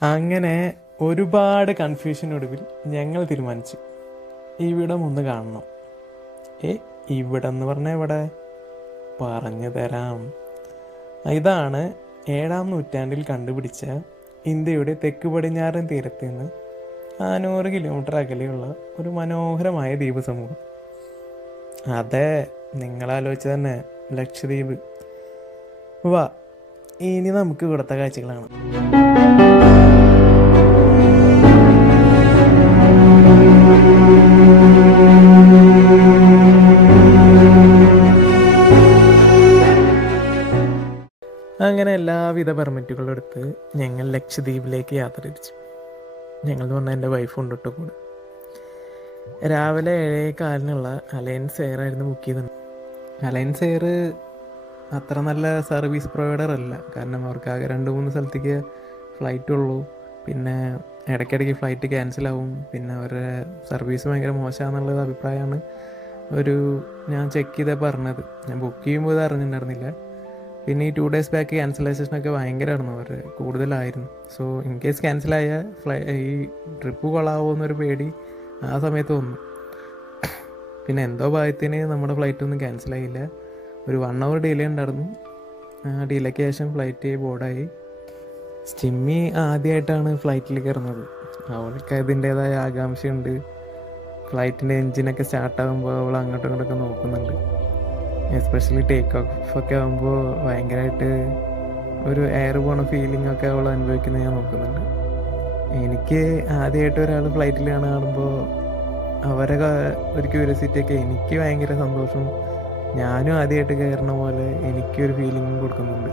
അങ്ങനെ ഒരുപാട് കൺഫ്യൂഷനൊടുവിൽ ഞങ്ങൾ തീരുമാനിച്ചു ഇവിടം ഒന്ന് കാണണം. ഇവിടെ എന്ന് പറഞ്ഞാൽ ഇവിടെ പറഞ്ഞു തരാം. ഇതാണ് 7-ാം നൂറ്റാണ്ടിൽ കണ്ടുപിടിച്ച ഇന്ത്യയുടെ തെക്ക് പടിഞ്ഞാറൻ തീരത്ത് നിന്ന് 400 കിലോമീറ്റർ അകലെയുള്ള ഒരു മനോഹരമായ ദ്വീപ് സമൂഹം. അതെ, നിങ്ങളാലോചിച്ച് തന്നെ, ലക്ഷദ്വീപ്. വാ, ഇനി നമുക്ക് ഇവിടുത്തെ കാഴ്ചകളാണ്. അങ്ങനെ എല്ലാവിധ പെർമിറ്റുകളും എടുത്ത് ഞങ്ങൾ ലക്ഷദ്വീപിലേക്ക് യാത്ര തിരിച്ചു. ഞങ്ങൾ എന്ന് പറഞ്ഞാൽ എൻ്റെ വൈഫ് കൊണ്ടിട്ട് കൂടെ. രാവിലെ 7:15 അലയൻസ് എയർ ആയിരുന്നു ബുക്ക് ചെയ്തത്. അലയൻസ് എയർ അത്ര നല്ല സർവീസ് പ്രൊവൈഡർ അല്ല, കാരണം അവർക്ക് ആകെ 2-3 സ്ഥലത്തേക്ക് ഫ്ലൈറ്റ് ഉള്ളൂ. പിന്നെ ഇടയ്ക്കിടയ്ക്ക് ഫ്ലൈറ്റ് ക്യാൻസലാവും. പിന്നെ അവരുടെ സർവീസ് ഭയങ്കര മോശമാണെന്നുള്ളത് അഭിപ്രായമാണ് ഞാൻ ചെക്ക് ചെയ്താൽ പറഞ്ഞത്. ഞാൻ ബുക്ക് ചെയ്യുമ്പോൾ ഇത് അറിഞ്ഞിട്ടുണ്ടായിരുന്നില്ല. പിന്നെ ഈ 2 days ബാക്ക് ക്യാൻസലേഷനൊക്കെ ഭയങ്കരമായിരുന്നു, അവർ കൂടുതലായിരുന്നു. സോ ഇൻ കേസ് ക്യാൻസലായ ഈ ട്രിപ്പ് കൊള്ളാവോ എന്നൊരു പേടി ആ സമയത്ത് വന്നു. പിന്നെ എന്തോ ഭാഗ്യത്തിന് നമ്മുടെ ഫ്ലൈറ്റൊന്നും ക്യാൻസലായില്ല. ഒരു 1 hour ഡിലേ ഉണ്ടായിരുന്നു. ആ ഡിലേക്ക് ശേഷം ഫ്ലൈറ്റ് ബോർഡായി. സ്റ്റിമ്മി ആദ്യമായിട്ടാണ് ഫ്ലൈറ്റിൽ കയറുന്നത്. അവൾക്ക് അതിൻ്റേതായ ആകാംക്ഷയുണ്ട്. ഫ്ലൈറ്റിൻ്റെ എൻജിനൊക്കെ സ്റ്റാർട്ടാകുമ്പോൾ അവൾ അങ്ങോട്ടും ഇങ്ങോട്ടൊക്കെ നോക്കുന്നുണ്ട്. എസ്പെഷ്യലി ടേക്ക് ഓഫ് ഒക്കെ ആകുമ്പോൾ ഭയങ്കരമായിട്ട് ഒരു എയർ പോണ ഫീലിംഗ് ഒക്കെ അവൾ അനുഭവിക്കുന്നത് ഞാൻ നോക്കുന്നുണ്ട്. എനിക്ക് ആദ്യമായിട്ട് ഒരാൾ ഫ്ലൈറ്റിൽ കാണുമ്പോൾ അവരെ ഒരു ക്യൂരിയോസിറ്റിയൊക്കെ എനിക്ക് ഭയങ്കര സന്തോഷം. ഞാനും ആദ്യമായിട്ട് കയറണ പോലെ എനിക്കൊരു ഫീലിംഗ് കൊടുക്കുന്നുണ്ട്.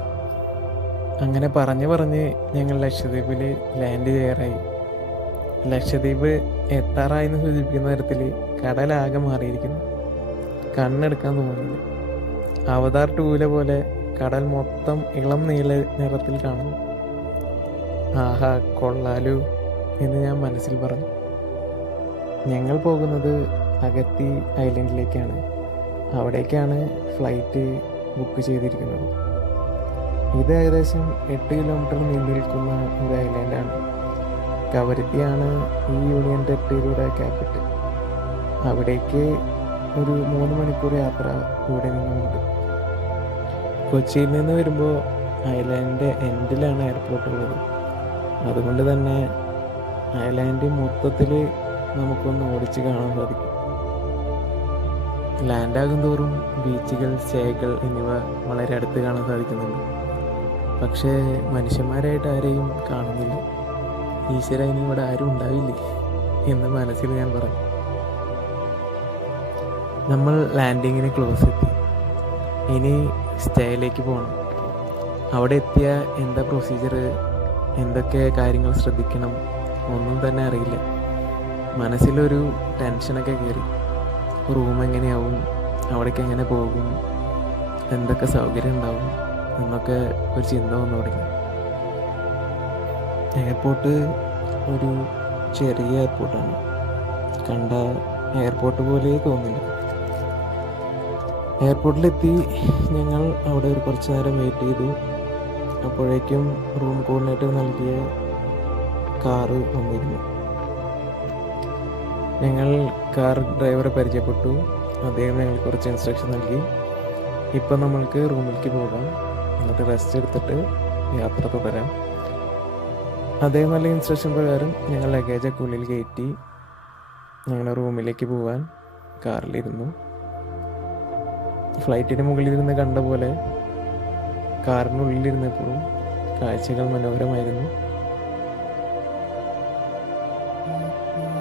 അങ്ങനെ പറഞ്ഞ് ഞങ്ങൾ ലക്ഷദ്വീപിൽ ലാൻഡ് ചെയ്യാറായി. ലക്ഷദ്വീപ് എത്താറായെന്ന് സൂചിപ്പിക്കുന്ന തരത്തിൽ കടലാകെ മാറിയിരിക്കുന്നു. കണ്ണെടുക്കാൻ തോന്നുന്നില്ല. അവതാർ 2 പോലെ കടൽ മൊത്തം ഇളം നീല നിറത്തിൽ കാണുന്നു. ആഹാ, കൊള്ളാലു എന്ന് ഞാൻ മനസ്സിൽ പറഞ്ഞു. ഞങ്ങൾ പോകുന്നത് അഗത്തി ഐലൻഡിലേക്കാണ്. അവിടേക്കാണ് ഫ്ലൈറ്റ് ബുക്ക് ചെയ്തിരിക്കുന്നത്. ഇത് ഏകദേശം 8 കിലോമീറ്റർ നീണ്ടു നിൽക്കുന്ന ഒരു ഐലൻഡാണ്. കവരത്തിയാണ് ഈ യൂണിയൻ ടെറിട്ടറിയുടെ ക്യാപിറ്റൽ. അവിടേക്ക് ഒരു 3 മണിക്കൂർ യാത്ര ഇവിടെ നിന്നുമുണ്ട്. കൊച്ചിയിൽ നിന്ന് വരുമ്പോൾ ഐലാൻഡ് എൻഡിലാണ് എയർപോർട്ട് ഉള്ളത്. അതുകൊണ്ട് തന്നെ ഐലാൻഡ് മൊത്തത്തിൽ നമുക്കൊന്ന് ഓടിച്ച് കാണാൻ സാധിക്കും. ലാൻഡാകും തോറും ബീച്ചുകൾ, സ്റ്റേകൾ എന്നിവ വളരെ അടുത്ത് കാണാൻ സാധിക്കുന്നുണ്ട്. പക്ഷേ മനുഷ്യന്മാരായിട്ട് ആരെയും കാണുന്നില്ല. ഈശ്വര, ഇനി ഇവിടെ ആരും ഉണ്ടാവില്ലേ എന്ന് മനസ്സിൽ ഞാൻ പറഞ്ഞു. നമ്മൾ ലാൻഡിങ്ങിന് ക്ലോസ് എത്തി. ഇനി സ്റ്റേയിലേക്ക് പോകണം. അവിടെ എത്തിയ എന്താ പ്രൊസീജിയർ, എന്തൊക്കെ കാര്യങ്ങൾ ശ്രദ്ധിക്കണം, ഒന്നും തന്നെ അറിയില്ല. മനസ്സിലൊരു ടെൻഷനൊക്കെ കയറി. റൂം എങ്ങനെയാവും, അവിടേക്ക് എങ്ങനെ പോകും, എന്തൊക്കെ സൗകര്യം ഉണ്ടാവും എന്നൊക്കെ ഒരു ചിന്ത വന്നു തുടങ്ങി. എയർപോർട്ട് ഒരു ചെറിയ എയർപോർട്ടാണ്. കണ്ട എയർപോർട്ട് പോലെ തോന്നില്ല. എയർപോർട്ടിലെത്തി ഞങ്ങൾ അവിടെ ഒരു കുറച്ച് നേരം വെയിറ്റ് ചെയ്തു. അപ്പോഴേക്കും റൂം കോർഡിനേറ്റർ നൽകിയ കാറ് വന്നിരുന്നു. ഞങ്ങൾ കാർ ഡ്രൈവറെ പരിചയപ്പെട്ടു. അദ്ദേഹം ഞങ്ങൾക്ക് കുറച്ച് ഇൻസ്ട്രക്ഷൻ നൽകി. ഇപ്പം നമ്മൾക്ക് റൂമിലേക്ക് പോകാം, എന്നിട്ട് റെസ്റ്റ് എടുത്തിട്ട് യാത്ര തുടരാം. അദ്ദേഹം നല്ല ഇൻസ്ട്രക്ഷൻ പ്രകാരം ഞങ്ങൾ ലഗേജൊക്കെ ഉള്ളിൽ കയറ്റി ഞങ്ങളുടെ റൂമിലേക്ക് പോകാൻ കാറിലിരുന്നു. ഫ്ലൈറ്റിന് മുകളിലിരുന്ന് കണ്ട പോലെ കാറിനുള്ളിലിരുന്നപ്പോഴും കാഴ്ചകൾ മനോഹരമായിരുന്നു.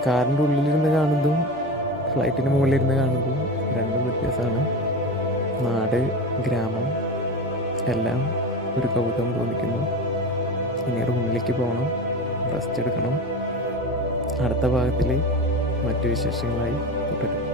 കാറിൻ്റെ ഉള്ളിലിരുന്ന് കാണുന്നതും ഫ്ലൈറ്റിന് മുകളിലിരുന്ന് കാണുന്നതും രണ്ടും വ്യത്യാസമാണ്. നാട്, ഗ്രാമം എല്ലാം ഒരു കൗതുകം തോന്നിക്കുന്നു. ഇനി റൂമിലേക്ക് പോകണം, റെസ്റ്റ് എടുക്കണം. അടുത്ത ഭാഗത്തിൽ മറ്റു വിശേഷങ്ങളായി തുടരും.